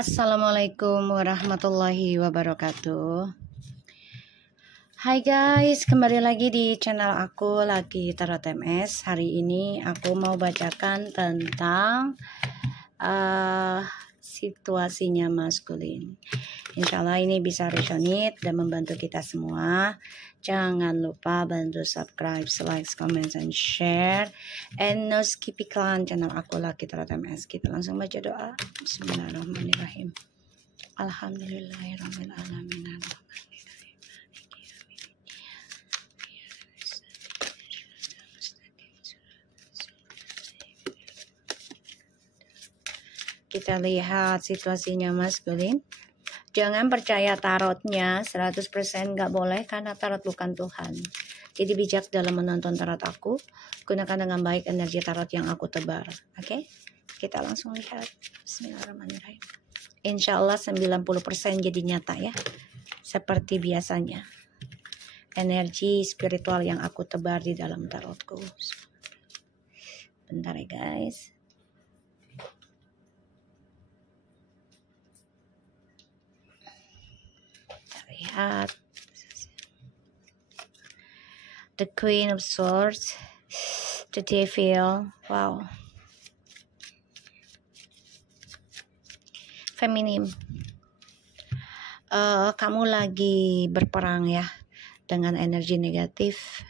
Assalamualaikum warahmatullahi wabarakatuh. Hai guys, kembali lagi di channel aku Lucky Tarot MS. Hari ini aku mau bacakan tentang situasinya maskulin. Insya Allah ini bisa resonate dan membantu kita semua. Jangan lupa bantu subscribe, like, comment, and share. And no skip iklan channel aku Lucky Tarot MS. Kita langsung baca doa. Bismillahirrahmanirrahim. Alhamdulillahirrahmanirrahim. Kita lihat situasinya maskulin. Jangan percaya tarotnya 100%, nggak boleh karena tarot bukan Tuhan. Jadi bijak dalam menonton tarot aku. Gunakan dengan baik energi tarot yang aku tebar. Oke? Kita langsung lihat. Bismillahirrahmanirrahim. Insya Allah 90% jadi nyata ya. Seperti biasanya. Energi spiritual yang aku tebar di dalam tarotku. Bentar ya guys. Lihat the Queen of Swords, the Devil, wow, feminim. Kamu lagi berperang ya dengan energi negatif,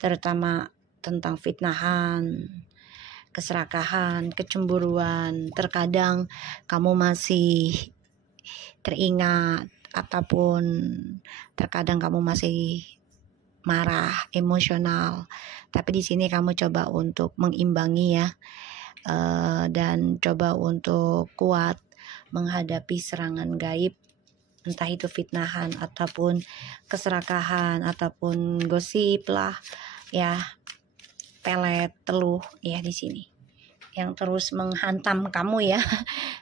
terutama tentang fitnahan, keserakahan, kecemburuan. Terkadang kamu masih teringat ataupun terkadang kamu masih marah, emosional. Tapi di sini kamu coba untuk mengimbangi ya, dan coba untuk kuat menghadapi serangan gaib, entah itu fitnahan ataupun keserakahan ataupun gosip lah ya, pelet, teluh ya di sini yang terus menghantam kamu ya,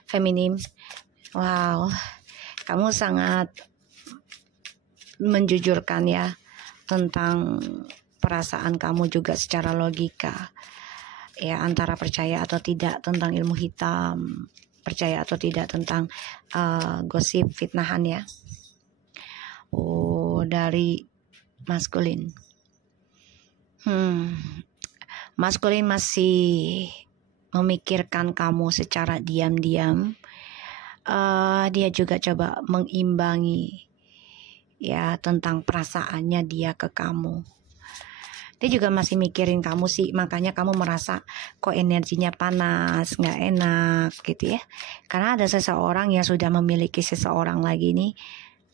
feminim. Wow, kamu sangat menjujurkan ya tentang perasaan kamu juga secara logika ya, antara percaya atau tidak tentang ilmu hitam, percaya atau tidak tentang gosip fitnahan ya. Dari maskulin, maskulin masih memikirkan kamu secara diam-diam. Dia juga coba mengimbangi ya tentang perasaannya dia ke kamu. Dia juga masih mikirin kamu sih, makanya kamu merasa kok energinya panas, nggak enak gitu ya. Karena ada seseorang yang sudah memiliki seseorang lagi nih,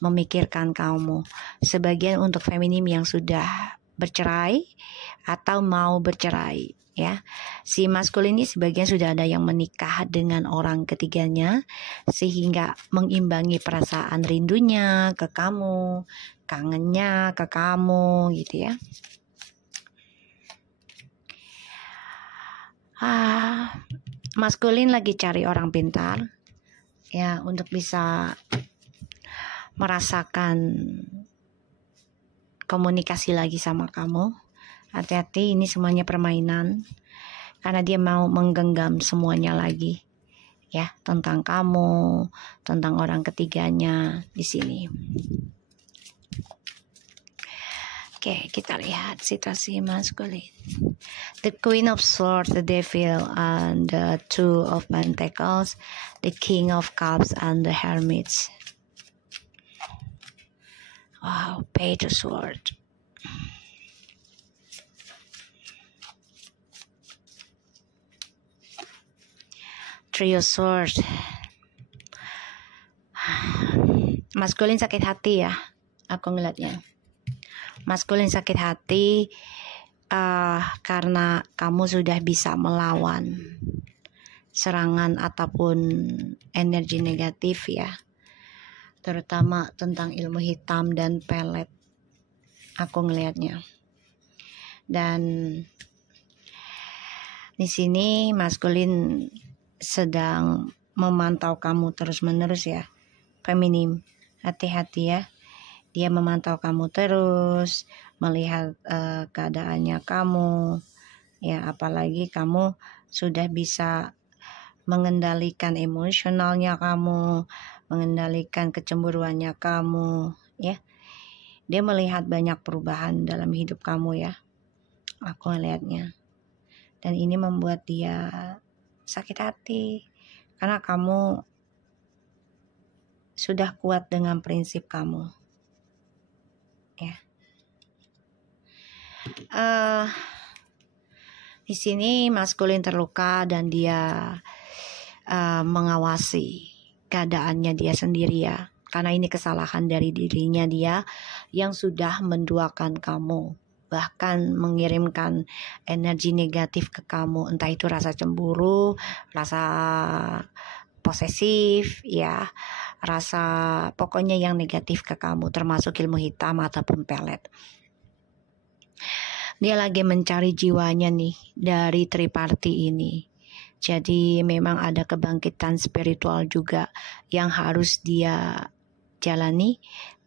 memikirkan kamu. Sebagian untuk feminim yang sudah bercerai atau mau bercerai ya. Si maskulin ini sebagian sudah ada yang menikah dengan orang ketiganya, sehingga mengimbangi perasaan rindunya ke kamu, kangennya ke kamu gitu ya. Maskulin lagi cari orang pintar ya untuk bisa merasakan komunikasi lagi sama kamu. Hati-hati, ini semuanya permainan, karena dia mau menggenggam semuanya lagi ya, tentang kamu, tentang orang ketiganya di sini. Oke, kita lihat situasi maskulin. The Queen of Swords, the Devil, and the Two of Pentacles, the King of Cups, and the Hermit. Wow, Page of Swords. Three of Swords. Maskulin sakit hati ya, aku ngeliatnya. Maskulin sakit hati karena kamu sudah bisa melawan serangan ataupun energi negatif ya, terutama tentang ilmu hitam dan pelet, aku ngelihatnya. Dan di sini maskulin sedang memantau kamu terus-menerus ya, feminim. Hati-hati ya, dia memantau kamu terus, melihat keadaannya kamu ya, apalagi kamu sudah bisa mengendalikan emosionalnya kamu, mengendalikan kecemburuannya kamu, ya. Dia melihat banyak perubahan dalam hidup kamu ya. Aku melihatnya. Dan ini membuat dia sakit hati karena kamu sudah kuat dengan prinsip kamu. Ya. Di sini maskulin terluka dan dia mengawasi keadaannya dia sendiri ya. Karena ini kesalahan dari dirinya dia yang sudah menduakan kamu. Bahkan mengirimkan energi negatif ke kamu. Entah itu rasa cemburu, rasa posesif, ya, rasa pokoknya yang negatif ke kamu. Termasuk ilmu hitam ataupun pelet. Dia lagi mencari jiwanya nih dari triparti ini. Jadi memang ada kebangkitan spiritual juga yang harus dia jalani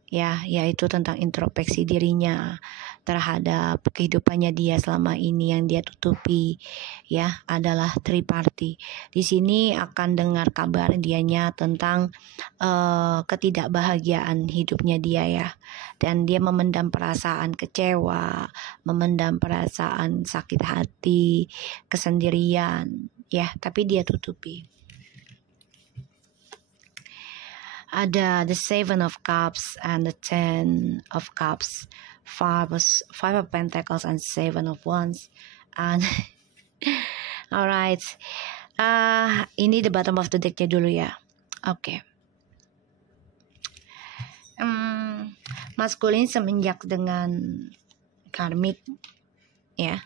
ya, yaitu tentang introspeksi dirinya terhadap kehidupannya dia selama ini yang dia tutupi ya, adalah triparti. Di sini akan dengar kabar dianya tentang ketidakbahagiaan hidupnya dia ya, dan dia memendam perasaan kecewa, memendam perasaan sakit hati, kesendirian ya, tapi dia tutupi. Ada the Seven of Cups and the Ten of Cups, Five of Pentacles and Seven of Wands, and alright, ini the bottom of the decknya dulu ya. Oke. Maskulin semenjak dengan karmik ya,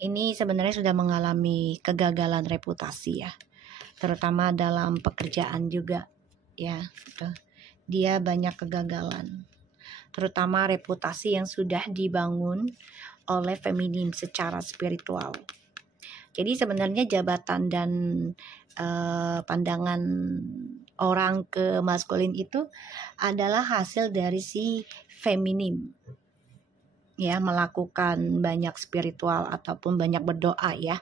ini sebenarnya sudah mengalami kegagalan reputasi ya, terutama dalam pekerjaan juga. Ya, dia banyak kegagalan, terutama reputasi yang sudah dibangun oleh feminim secara spiritual. Jadi sebenarnya jabatan dan pandangan orang ke maskulin itu adalah hasil dari si feminim. Ya, melakukan banyak spiritual ataupun banyak berdoa ya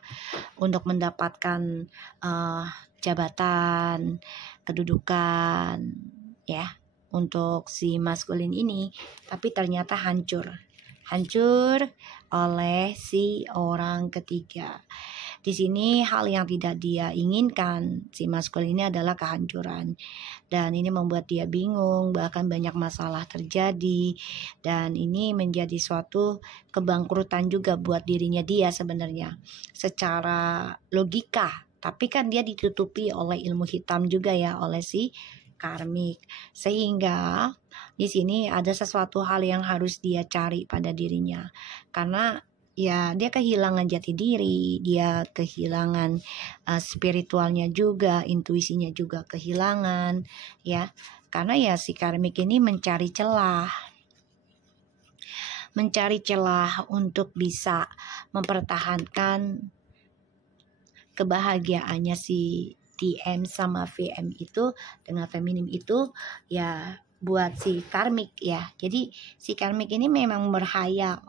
untuk mendapatkan jabatan, kedudukan ya untuk si maskulin ini, tapi ternyata hancur oleh si orang ketiga. Di sini hal yang tidak dia inginkan si maskulin ini adalah kehancuran, dan ini membuat dia bingung, bahkan banyak masalah terjadi, dan ini menjadi suatu kebangkrutan juga buat dirinya dia sebenarnya secara logika. Tapi kan dia ditutupi oleh ilmu hitam juga ya, oleh si karmik, sehingga di sini ada sesuatu hal yang harus dia cari pada dirinya, karena ya dia kehilangan jati diri, dia kehilangan spiritualnya juga, intuisinya juga kehilangan ya, karena ya si karmik ini mencari celah untuk bisa mempertahankan kebahagiaannya si TM sama VM itu dengan feminim itu ya, buat si karmik ya. Jadi si karmik ini memang berhayal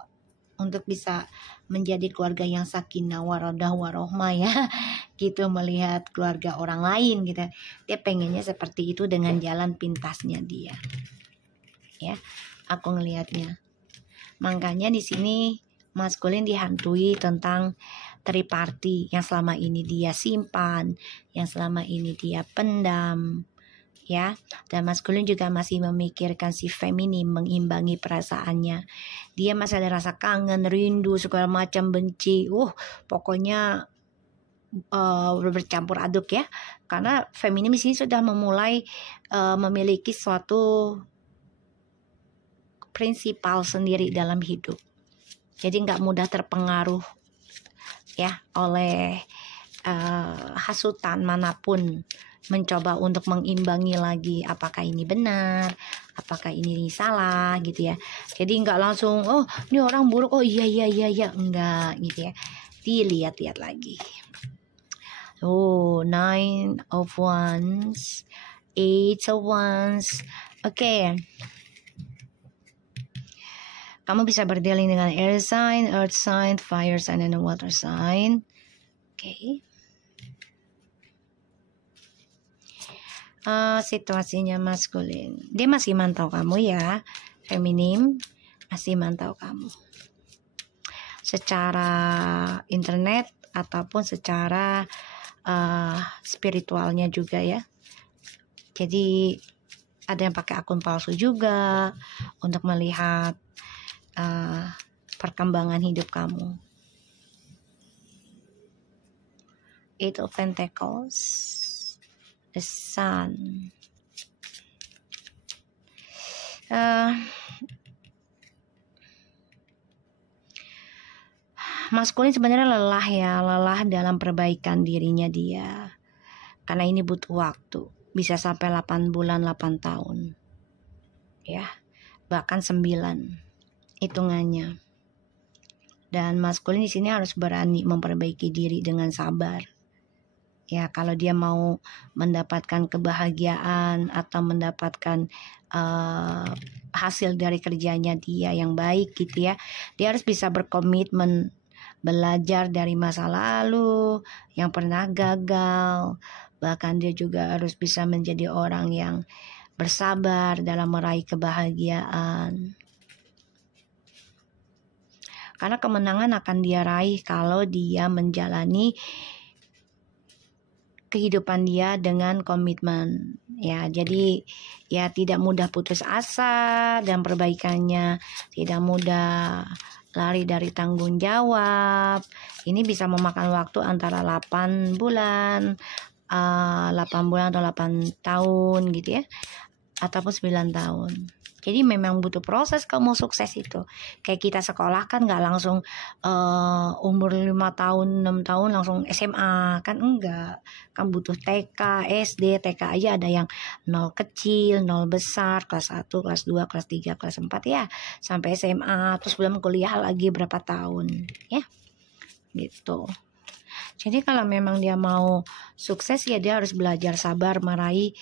untuk bisa menjadi keluarga yang sakinah warodah warohmah ya, gitu, melihat keluarga orang lain gitu. Dia pengennya seperti itu dengan jalan pintasnya dia ya, aku ngelihatnya. Makanya di sini maskulin dihantui tentang triparti yang selama ini dia simpan, yang selama ini dia pendam ya, dan maskulin juga masih memikirkan si feminim, mengimbangi perasaannya. Dia masih ada rasa kangen, rindu, segala macam, benci, pokoknya bercampur aduk ya, karena feminim di sini sudah memulai memiliki suatu prinsipal sendiri dalam hidup, jadi nggak mudah terpengaruh ya oleh hasutan manapun, mencoba untuk mengimbangi lagi apakah ini benar, apakah ini salah gitu ya. Jadi nggak langsung ini orang buruk, iya enggak gitu ya, dilihat-lihat lagi. Nine of Wands, Eight of Wands. Oke. Kamu bisa berdealing dengan air sign, earth sign, fire sign, and water sign. Oke. Situasinya maskulin, dia masih mantau kamu ya. Feminim masih mantau kamu secara internet ataupun secara spiritualnya juga ya. Jadi ada yang pakai akun palsu juga untuk melihat perkembangan hidup kamu. Eight of Pentacles, the Sun. Maskulin sebenarnya lelah ya, lelah dalam perbaikan dirinya dia. Karena ini butuh waktu, bisa sampai 8 bulan, 8 tahun. Ya, bahkan 9 hitungannya. Dan maskulin di sini harus berani memperbaiki diri dengan sabar. Ya, kalau dia mau mendapatkan kebahagiaan atau mendapatkan hasil dari kerjanya dia yang baik gitu ya, dia harus bisa berkomitmen belajar dari masa lalu yang pernah gagal. Bahkan dia juga harus bisa menjadi orang yang bersabar dalam meraih kebahagiaan. Karena kemenangan akan dia raih kalau dia menjalani kehidupan dia dengan komitmen ya. Jadi ya tidak mudah putus asa dan perbaikannya, tidak mudah lari dari tanggung jawab. Ini bisa memakan waktu antara 8 bulan 8 bulan atau 8 tahun gitu ya, ataupun 9 tahun. Jadi memang butuh proses kamu sukses itu. Kayak kita sekolah kan gak langsung umur 5 tahun, 6 tahun langsung SMA. Kan enggak. Kan butuh TK, SD, TK aja ada yang 0 kecil, 0 besar, kelas 1, kelas 2, kelas 3, kelas 4 ya. Sampai SMA, terus belum kuliah lagi berapa tahun ya. Gitu. Jadi kalau memang dia mau sukses ya dia harus belajar sabar meraih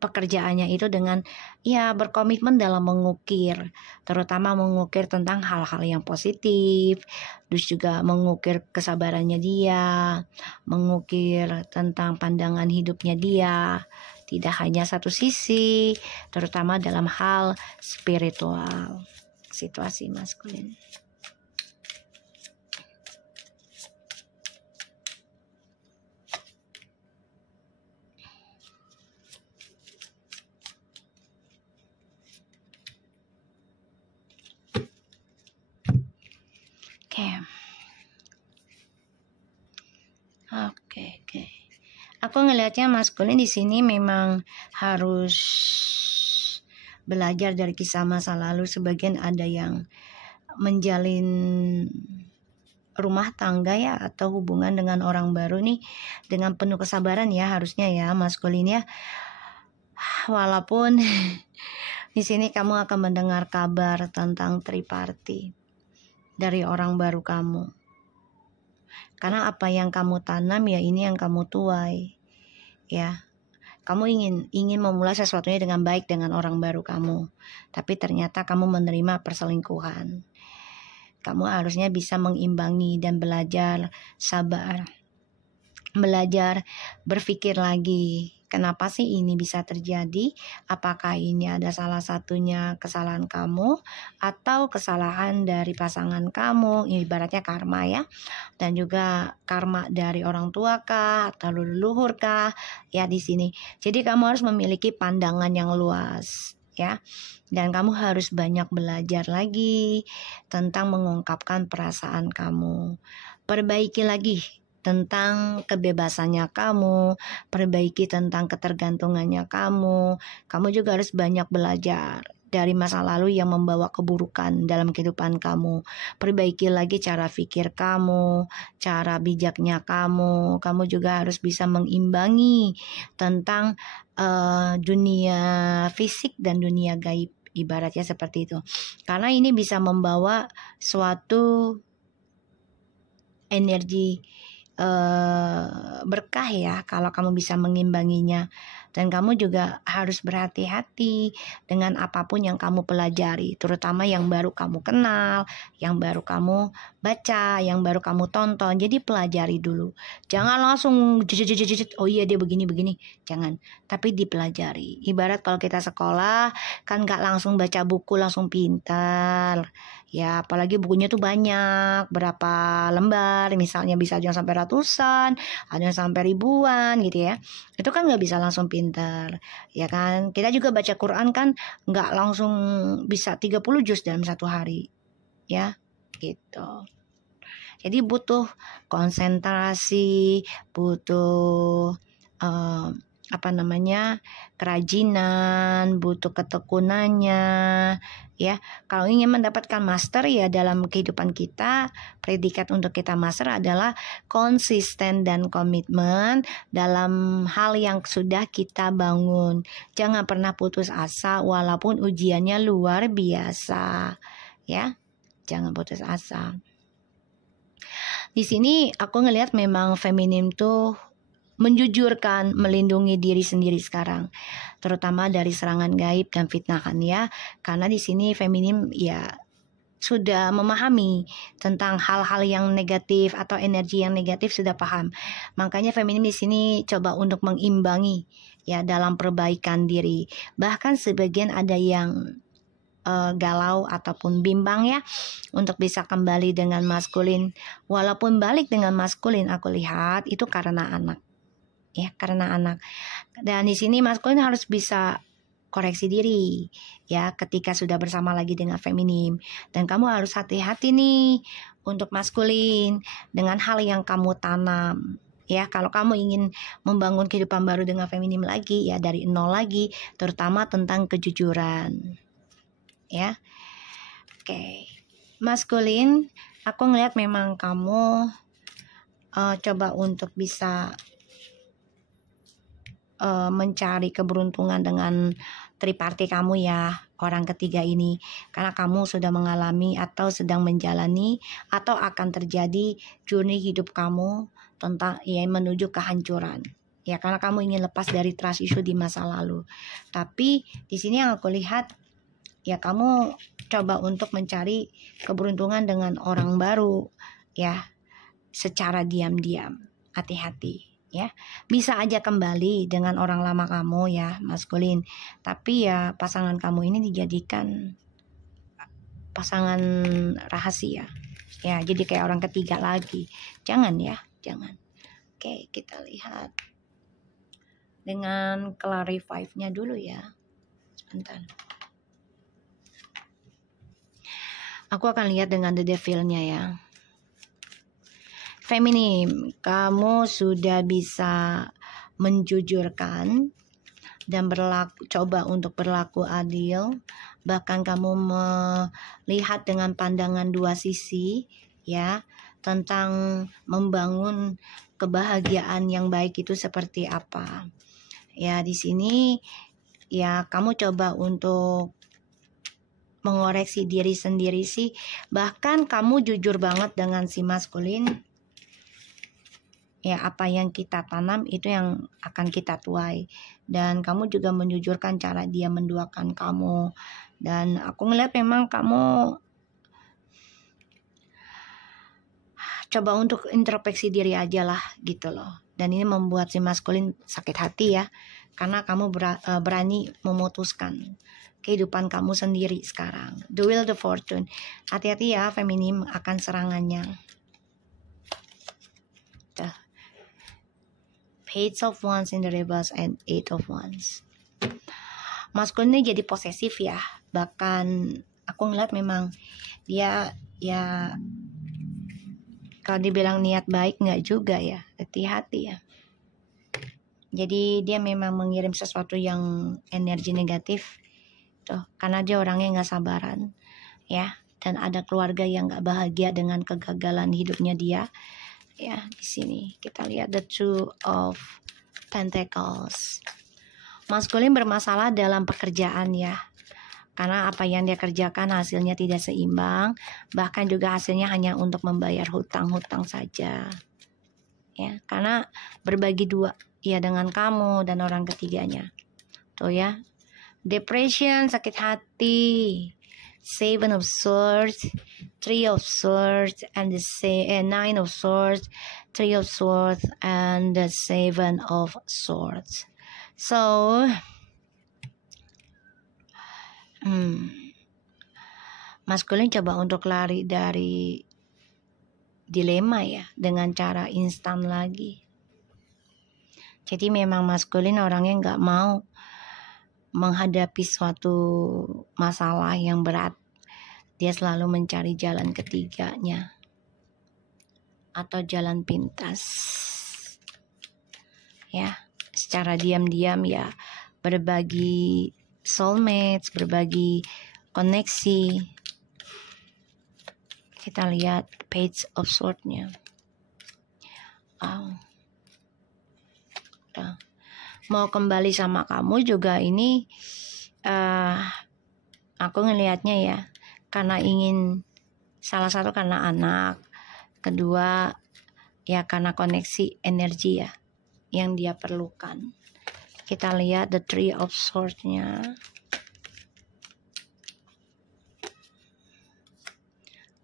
pekerjaannya itu dengan ya berkomitmen dalam mengukir, terutama mengukir tentang hal-hal yang positif, terus juga mengukir kesabarannya dia, mengukir tentang pandangan hidupnya dia, tidak hanya satu sisi, terutama dalam hal spiritual. Situasi maskulin. Oke. Aku ngelihatnya maskulin di sini memang harus belajar dari kisah masa lalu. Sebagian ada yang menjalin rumah tangga ya atau hubungan dengan orang baru nih dengan penuh kesabaran ya, harusnya ya maskulin ya. Walaupun di sini kamu akan mendengar kabar tentang triparty dari orang baru kamu. Karena apa yang kamu tanam ya ini yang kamu tuai. Ya. Kamu ingin memulai sesuatunya dengan baik dengan orang baru kamu. Tapi ternyata kamu menerima perselingkuhan. Kamu harusnya bisa mengimbangi dan belajar sabar. Belajar berpikir lagi. Kenapa sih ini bisa terjadi? Apakah ini ada salah satunya kesalahan kamu atau kesalahan dari pasangan kamu? Ini ibaratnya karma ya. Dan juga karma dari orang tua kah atau leluhur kah? Ya di sini. Jadi kamu harus memiliki pandangan yang luas ya. Dan kamu harus banyak belajar lagi tentang mengungkapkan perasaan kamu. Perbaiki lagi tentang kebebasannya kamu, perbaiki tentang ketergantungannya kamu. Kamu juga harus banyak belajar dari masa lalu yang membawa keburukan dalam kehidupan kamu. Perbaiki lagi cara pikir kamu, cara bijaknya kamu. Kamu juga harus bisa mengimbangi tentang dunia fisik dan dunia gaib, ibaratnya seperti itu. Karena ini bisa membawa suatu energi berkah ya kalau kamu bisa mengimbanginya Dan kamu juga harus berhati-hati dengan apapun yang kamu pelajari, terutama yang baru kamu kenal, yang baru kamu baca, yang baru kamu tonton. Jadi pelajari dulu. Jangan langsung oh iya dia begini-begini. Jangan, tapi dipelajari. Ibarat kalau kita sekolah kan gak langsung baca buku langsung pintar. Ya, apalagi bukunya tuh banyak, berapa lembar, misalnya bisa aja sampai ratusan, ada yang sampai ribuan gitu ya. Itu kan nggak bisa langsung pintar, ya kan? Kita juga baca Quran kan nggak langsung bisa 30 juz dalam satu hari, ya, gitu. Jadi butuh konsentrasi, butuh kerajinan, butuh ketekunannya, ya. Kalau ingin mendapatkan master ya dalam kehidupan kita, predikat untuk kita master adalah konsisten dan komitmen dalam hal yang sudah kita bangun. Jangan pernah putus asa walaupun ujiannya luar biasa, ya. Jangan putus asa. Di sini aku ngelihat memang feminim tuh menjujurkan, melindungi diri sendiri sekarang, terutama dari serangan gaib dan fitnahan ya. Karena di sini feminim ya sudah memahami tentang hal-hal yang negatif atau energi yang negatif, sudah paham. Makanya feminim di sini coba untuk mengimbangi ya dalam perbaikan diri. Bahkan sebagian ada yang galau ataupun bimbang ya untuk bisa kembali dengan maskulin. Walaupun balik dengan maskulin, aku lihat itu karena anak. Ya, karena anak. Dan di sini maskulin harus bisa koreksi diri ya ketika sudah bersama lagi dengan feminim. Dan kamu harus hati-hati nih untuk maskulin dengan hal yang kamu tanam. Ya, kalau kamu ingin membangun kehidupan baru dengan feminim lagi ya dari nol lagi, terutama tentang kejujuran. Ya. Oke. Maskulin, aku ngelihat memang kamu coba untuk bisa mencari keberuntungan dengan triparti kamu ya, orang ketiga ini, karena kamu sudah mengalami atau sedang menjalani atau akan terjadi journey hidup kamu tentang ya menuju kehancuran ya, karena kamu ingin lepas dari trust issue di masa lalu. Tapi di sini yang aku lihat ya kamu coba untuk mencari keberuntungan dengan orang baru ya, secara diam-diam. Hati-hati ya, bisa aja kembali dengan orang lama kamu ya maskulin, tapi ya pasangan kamu ini dijadikan pasangan rahasia ya, jadi kayak orang ketiga lagi. Jangan ya, jangan. Oke, kita lihat dengan clarify-nya dulu ya, sebentar. Aku akan lihat dengan the devil-nya ya. Feminim, kamu sudah bisa menjujurkan dan coba untuk berlaku adil. Bahkan kamu melihat dengan pandangan dua sisi ya, tentang membangun kebahagiaan yang baik itu seperti apa. Ya, di sini ya kamu coba untuk mengoreksi diri sendiri sih. Bahkan kamu jujur banget dengan si maskulin. Ya, apa yang kita tanam itu yang akan kita tuai. Dan kamu juga menjujurkan cara dia menduakan kamu. Dan aku ngeliat memang kamu coba untuk introspeksi diri aja lah gitu loh. Dan ini membuat si maskulin sakit hati ya, karena kamu berani memutuskan kehidupan kamu sendiri sekarang. The Wheel, the Fortune. Hati-hati ya feminim akan serangannya. Page of Wands in the reverse and Eight of Wands. Maskulin ini jadi posesif ya. Bahkan aku ngeliat memang dia ya, kalau dibilang niat baik nggak juga ya. Hati-hati ya. Jadi dia memang mengirim sesuatu yang energi negatif tuh, karena dia orangnya nggak sabaran ya. Dan ada keluarga yang nggak bahagia dengan kegagalan hidupnya dia. Ya, di sini kita lihat the Two of Pentacles. Maskulin bermasalah dalam pekerjaan ya, karena apa yang dia kerjakan hasilnya tidak seimbang, bahkan juga hasilnya hanya untuk membayar hutang-hutang saja ya, karena berbagi dua ya dengan kamu dan orang ketiganya. Tuh ya. Depression, sakit hati, Seven of Swords, Three of Swords, and the Nine of Swords, Three of Swords, and the Seven of Swords. So, maskulin coba untuk lari dari dilema ya dengan cara instan lagi. Jadi memang maskulin orangnya nggak mau menghadapi suatu masalah yang berat. Dia selalu mencari jalan ketiganya atau jalan pintas. Ya, secara diam-diam ya berbagi soulmates, berbagi koneksi. Kita lihat Page of Swords-nya. Mau kembali sama kamu juga ini aku ngelihatnya ya, karena ingin salah satu karena anak, kedua ya karena koneksi energi ya yang dia perlukan. Kita lihat the Three of Swords-nya.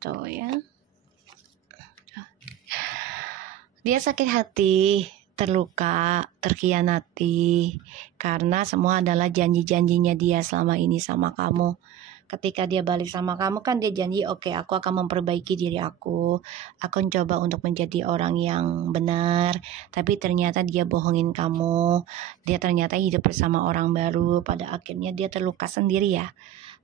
Tuh ya. Dia sakit hati, terluka, terkhianati, karena semua adalah janji-janjinya dia selama ini sama kamu. Ketika dia balik sama kamu kan dia janji, oke, aku akan memperbaiki diri aku coba untuk menjadi orang yang benar, tapi ternyata dia bohongin kamu, dia ternyata hidup bersama orang baru, pada akhirnya dia terluka sendiri ya,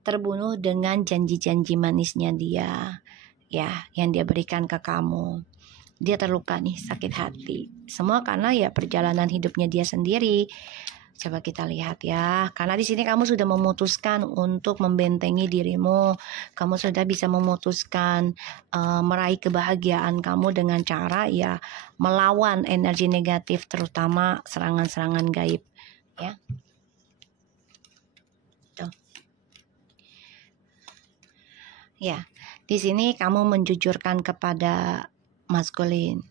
terbunuh dengan janji-janji manisnya dia, ya, yang dia berikan ke kamu. Dia terluka nih, sakit hati. Semua karena ya perjalanan hidupnya dia sendiri. Coba kita lihat ya. Karena di sini kamu sudah memutuskan untuk membentengi dirimu. Kamu sudah bisa memutuskan meraih kebahagiaan kamu dengan cara ya melawan energi negatif, terutama serangan-serangan gaib. Ya. Tuh. Ya, di sini kamu menjujurkan kepada maskulin.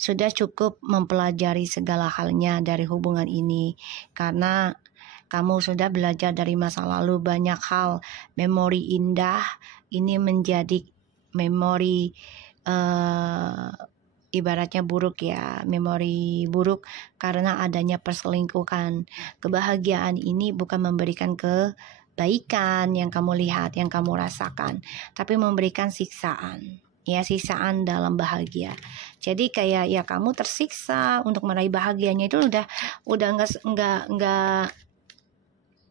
Sudah cukup mempelajari segala halnya dari hubungan ini, karena kamu sudah belajar dari masa lalu banyak hal. Memori indah ini menjadi memori ibaratnya buruk ya, memori buruk karena adanya perselingkuhan. Kebahagiaan ini bukan memberikan kebaikan yang kamu lihat, yang kamu rasakan, tapi memberikan siksaan. Ya, siksaan dalam bahagia. Jadi kayak ya kamu tersiksa untuk meraih bahagianya itu udah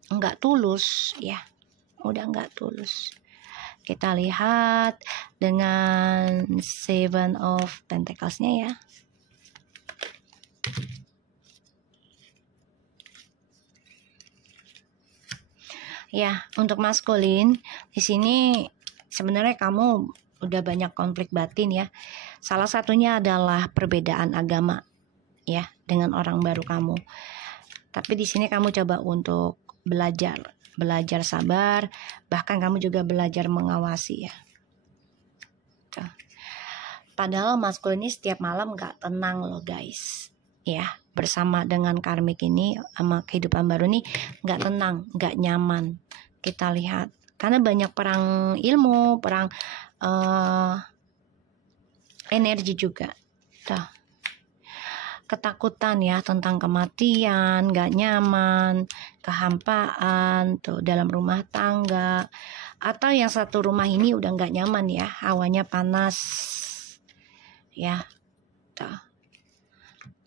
nggak tulus ya, udah nggak tulus. Kita lihat dengan Seven of Pentacles-nya ya. Ya, untuk maskulin di sini sebenarnya kamu udah banyak konflik batin ya. Salah satunya adalah perbedaan agama ya dengan orang baru kamu. Tapi di sini kamu coba untuk belajar sabar, bahkan kamu juga belajar mengawasi ya. Tuh. Padahal maskulin ini setiap malam gak tenang loh guys. Ya, bersama dengan karmik ini sama kehidupan baru nih gak tenang, gak nyaman. Kita lihat karena banyak perang ilmu, perang energi juga. Tuh. Ketakutan ya tentang kematian, gak nyaman, kehampaan tuh dalam rumah tangga, atau yang satu rumah ini udah gak nyaman ya, hawanya panas ya. Tuh.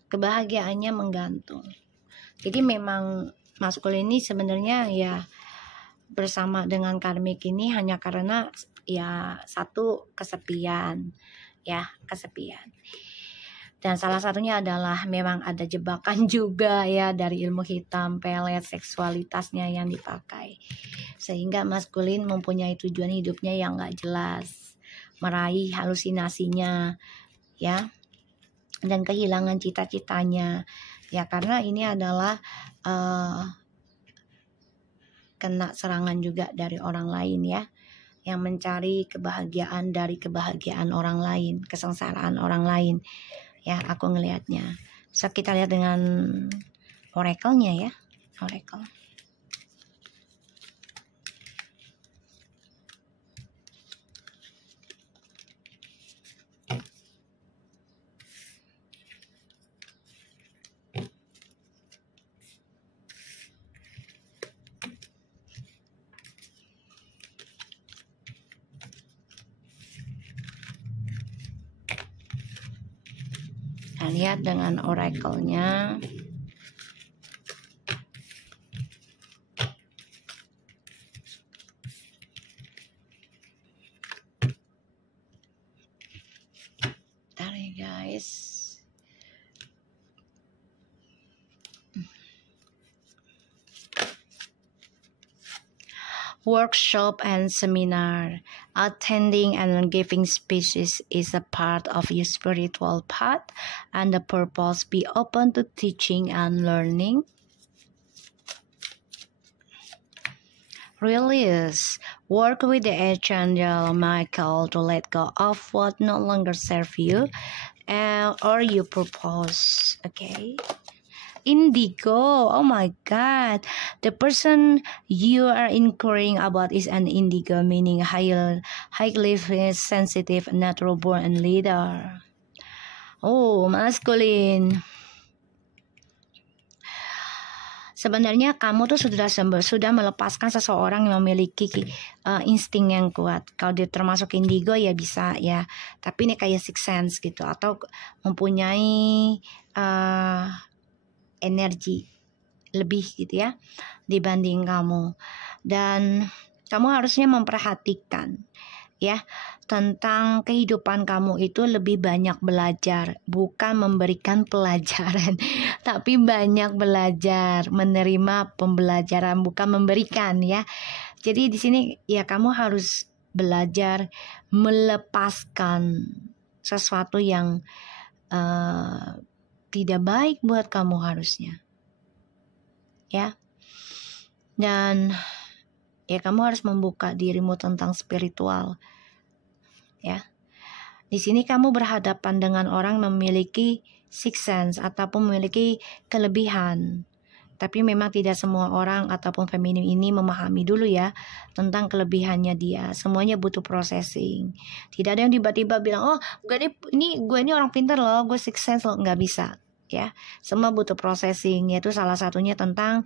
Kebahagiaannya menggantung. Jadi memang maskulin ini sebenarnya ya bersama dengan karmik ini hanya karena ya satu kesepian ya, kesepian. Dan salah satunya adalah memang ada jebakan juga ya dari ilmu hitam, pelet, seksualitasnya yang dipakai. Sehingga maskulin mempunyai tujuan hidupnya yang gak jelas, meraih halusinasinya ya, dan kehilangan cita-citanya ya, karena ini adalah kena serangan juga dari orang lain ya, yang mencari kebahagiaan dari kebahagiaan orang lain, kesengsaraan orang lain Ya, aku ngelihatnya. So kita lihat dengan oracle-nya ya, oracle. Nah, lihat dengan oracle-nya. Bentar ya guys. Workshop and seminar. Attending and giving speeches is a part of your spiritual path, and the purpose be open to teaching and learning. Release. Work with the Archangel Michael to let go of what no longer serve you or your purpose. Okay. Indigo, oh my god, the person you are inquiring about is an indigo, meaning highly sensitive, natural born and leader. Oh, masculine. Sebenarnya kamu tuh sudah melepaskan seseorang yang memiliki insting yang kuat. Kalau dia termasuk indigo ya bisa ya, tapi ini kayak sixth sense gitu, atau mempunyai energi lebih gitu ya dibanding kamu. Dan kamu harusnya memperhatikan ya tentang kehidupan kamu itu lebih banyak belajar, bukan memberikan pelajaran tapi banyak belajar, menerima pembelajaran bukan memberikan ya. Jadi di sini ya kamu harus belajar melepaskan sesuatu yang tidak baik buat kamu harusnya ya. Dan ya kamu harus membuka dirimu tentang spiritual ya. Di sini kamu berhadapan dengan orang memiliki sixth sense ataupun memiliki kelebihan, tapi memang tidak semua orang ataupun feminim ini memahami dulu ya tentang kelebihannya dia. Semuanya butuh processing. Tidak ada yang tiba-tiba bilang, oh gue ini orang pintar loh, gue sixth sense loh. Nggak bisa ya. Semua butuh processing, yaitu salah satunya tentang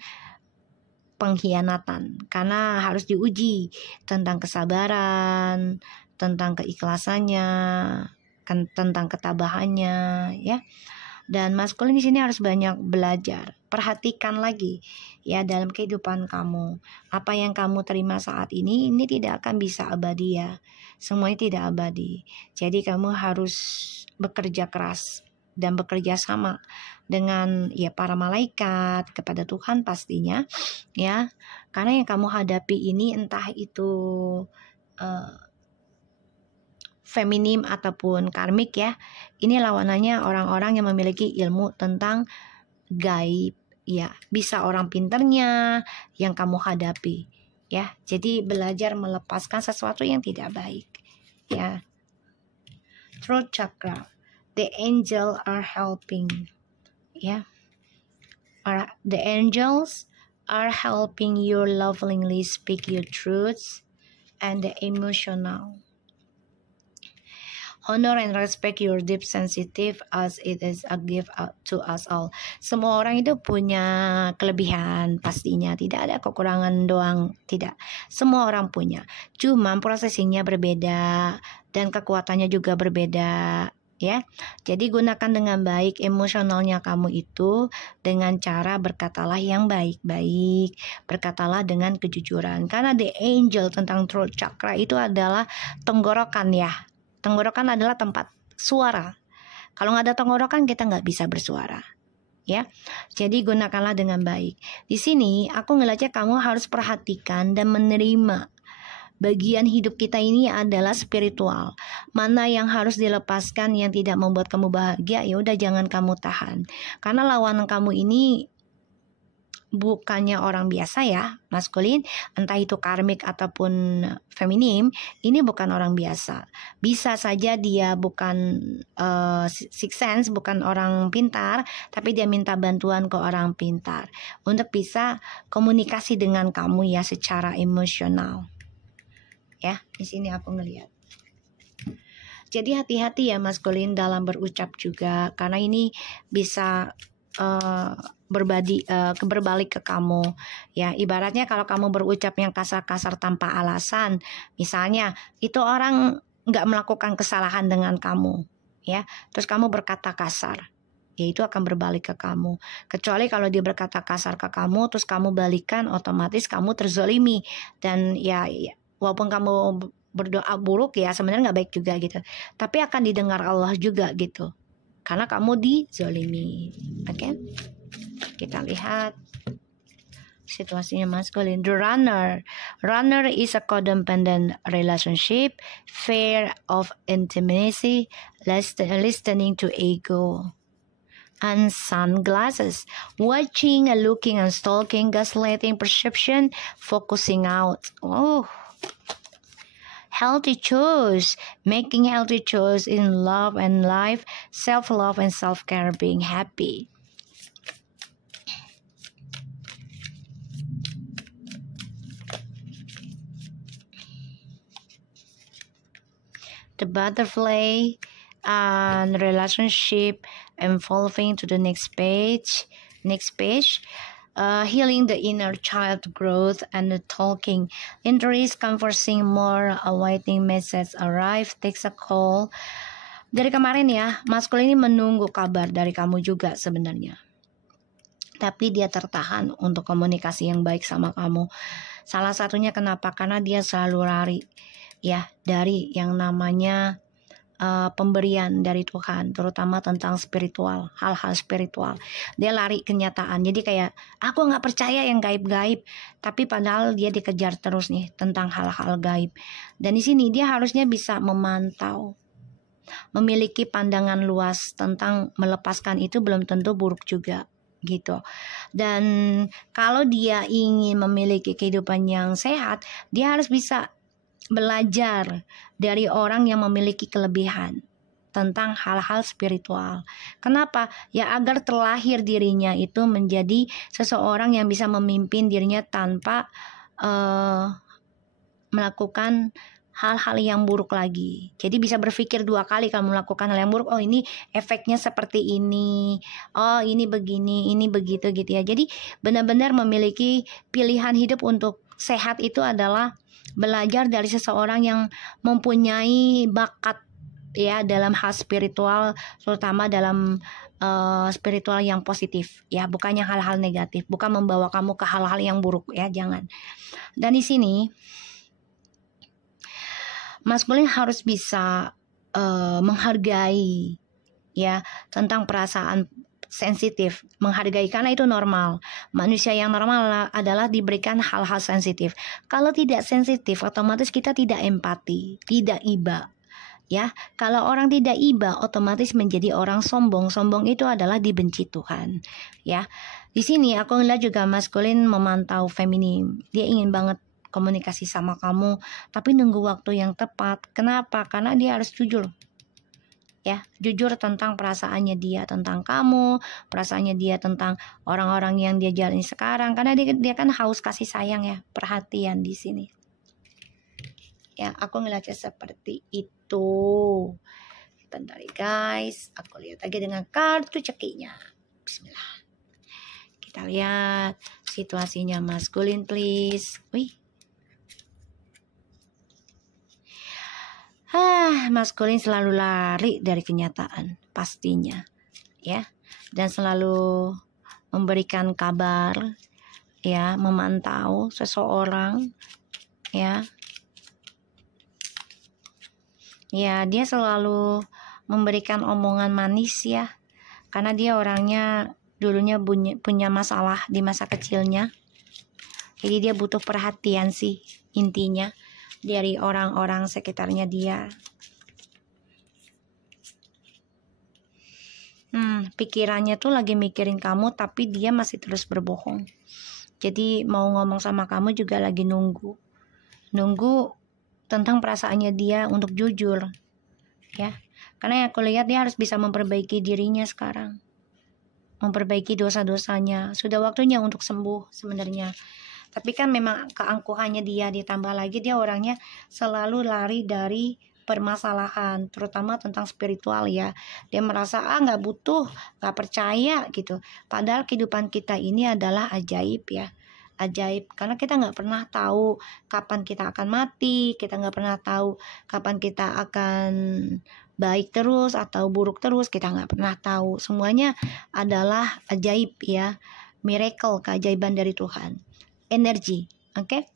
pengkhianatan, karena harus diuji tentang kesabaran, tentang keikhlasannya, tentang ketabahannya ya. Dan maskulin di sini harus banyak belajar. Perhatikan lagi ya dalam kehidupan kamu. Apa yang kamu terima saat ini tidak akan bisa abadi ya. Semuanya tidak abadi. Jadi kamu harus bekerja keras dan bekerja sama dengan ya para malaikat, kepada Tuhan pastinya ya. Karena yang kamu hadapi ini entah itu feminim ataupun karmik ya, ini lawanannya orang-orang yang memiliki ilmu tentang gaib ya. Bisa orang pinternya yang kamu hadapi ya. Jadi belajar melepaskan sesuatu yang tidak baik ya. Throat chakra, the angel are helping ya. The angels are helping you lovingly speak your truths and the emotional. Honor and respect your deep sensitive as it is a gift to us all. Semua orang itu punya kelebihan pastinya, tidak ada kekurangan doang, tidak. Semua orang punya, cuma prosesinya berbeda dan kekuatannya juga berbeda ya. Jadi gunakan dengan baik emosionalnya kamu itu dengan cara berkatalah yang baik-baik, berkatalah dengan kejujuran. Karena the angel tentang throat chakra itu adalah tenggorokan ya. Tenggorokan adalah tempat suara. Kalau nggak ada tenggorokan kita nggak bisa bersuara ya. Jadi gunakanlah dengan baik. Di sini aku ngeliatnya kamu harus perhatikan dan menerima bagian hidup kita ini adalah spiritual. Mana yang harus dilepaskan, yang tidak membuat kamu bahagia, ya udah jangan kamu tahan. Karena lawanan kamu ini bukannya orang biasa ya, maskulin, entah itu karmik ataupun feminim, ini bukan orang biasa. Bisa saja dia bukan six sense, bukan orang pintar, tapi dia minta bantuan ke orang pintar untuk bisa komunikasi dengan kamu ya secara emosional. Ya, di sini aku ngelihat. Jadi hati-hati ya maskulin dalam berucap juga, karena ini bisa berbalik ke kamu ya. Ibaratnya kalau kamu berucap yang kasar-kasar tanpa alasan, misalnya itu orang nggak melakukan kesalahan dengan kamu ya, terus kamu berkata kasar, ya itu akan berbalik ke kamu. Kecuali kalau dia berkata kasar ke kamu terus kamu balikan, otomatis kamu terzolimi. Dan ya walaupun kamu berdoa buruk ya sebenarnya nggak baik juga gitu, tapi akan didengar Allah juga gitu, karena kamu dizolimi. Oke, kita lihat situasinya maskulin. The runner is a codependent relationship, fear of intimacy, listening to ego, and sunglasses, watching, looking, and stalking, gaslighting, perception, focusing out. Healthy choice, making healthy choice in love and life, self-love and self-care, being happy. The butterfly and relationship evolving to the next page. Healing the inner child growth and the talking. Interest, conversing more, awaiting message arrive, takes a call. Dari kemarin ya, maskulin ini menunggu kabar dari kamu juga sebenarnya. Tapi dia tertahan untuk komunikasi yang baik sama kamu. Salah satunya kenapa? Karena dia selalu lari ya dari yang namanya pemberian dari Tuhan, terutama tentang spiritual, hal-hal spiritual. Dia lari kenyataan. Jadi kayak aku nggak percaya yang gaib-gaib, tapi padahal dia dikejar terus nih tentang hal-hal gaib. Dan di sini dia harusnya bisa memantau, memiliki pandangan luas tentang melepaskan itu belum tentu buruk juga gitu. Dan kalau dia ingin memiliki kehidupan yang sehat, dia harus bisa belajar dari orang yang memiliki kelebihan tentang hal-hal spiritual. Kenapa? Ya agar terlahir dirinya itu menjadi seseorang yang bisa memimpin dirinya tanpa melakukan hal-hal yang buruk lagi. Jadi bisa berpikir dua kali kalau melakukan hal yang buruk. Oh ini efeknya seperti ini. Oh ini begini, ini begitu gitu ya. Jadi benar-benar memiliki pilihan hidup untuk sehat itu adalah belajar dari seseorang yang mempunyai bakat ya dalam hal spiritual, terutama dalam spiritual yang positif ya, bukannya hal-hal negatif, bukan membawa kamu ke hal-hal yang buruk ya, jangan. Dan di sini maskulin harus bisa menghargai ya tentang perasaan sensitif, menghargai karena itu normal. Manusia yang normal adalah diberikan hal-hal sensitif. Kalau tidak sensitif, otomatis kita tidak empati, tidak iba. Ya, kalau orang tidak iba, otomatis menjadi orang sombong. Sombong itu adalah dibenci Tuhan. Ya, di sini aku ngeliat juga maskulin memantau feminim. Dia ingin banget komunikasi sama kamu, tapi nunggu waktu yang tepat. Kenapa? Karena dia harus jujur. Ya, jujur tentang perasaannya dia tentang kamu, perasaannya dia tentang orang-orang yang dia jalani sekarang, karena dia kan haus kasih sayang ya, perhatian di sini. Ya, aku ngeliatnya seperti itu. Bentar guys, aku lihat lagi dengan kartu cekinya. Bismillah. Kita lihat situasinya maskulin please. Wih. Maskulin selalu lari dari kenyataan pastinya ya, dan selalu memberikan kabar ya, memantau seseorang ya. Ya, dia selalu memberikan omongan manis ya, karena dia orangnya dulunya punya masalah di masa kecilnya. Jadi dia butuh perhatian sih intinya dari orang-orang sekitarnya dia. pikirannya tuh lagi mikirin kamu, tapi dia masih terus berbohong. Jadi mau ngomong sama kamu juga lagi nunggu tentang perasaannya dia untuk jujur, ya. Karena aku lihat dia harus bisa memperbaiki dirinya sekarang, memperbaiki dosa-dosanya. Sudah waktunya untuk sembuh sebenarnya. Tapi kan memang keangkuhannya dia, ditambah lagi dia orangnya selalu lari dari permasalahan, terutama tentang spiritual ya. Dia merasa nggak butuh, nggak percaya gitu. Padahal kehidupan kita ini adalah ajaib ya. Ajaib, karena kita nggak pernah tahu kapan kita akan mati, kita nggak pernah tahu kapan kita akan baik terus atau buruk terus, kita nggak pernah tahu. Semuanya adalah ajaib ya, miracle, keajaiban dari Tuhan, energi, oke?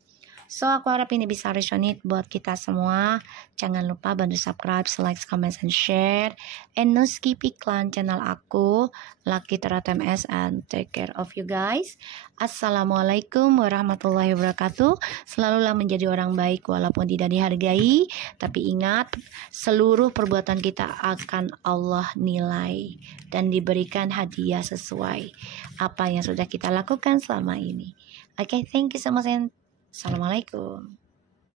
So aku harap ini bisa resonate buat kita semua. Jangan lupa bantu subscribe, like, comment, and share. And no skip iklan channel aku, Lucky Tarot MS, and take care of you guys. Assalamualaikum warahmatullahi wabarakatuh. Selalulah menjadi orang baik walaupun tidak dihargai. Tapi ingat, seluruh perbuatan kita akan Allah nilai dan diberikan hadiah sesuai apa yang sudah kita lakukan selama ini. Okay, thank you so much and Assalamualaikum.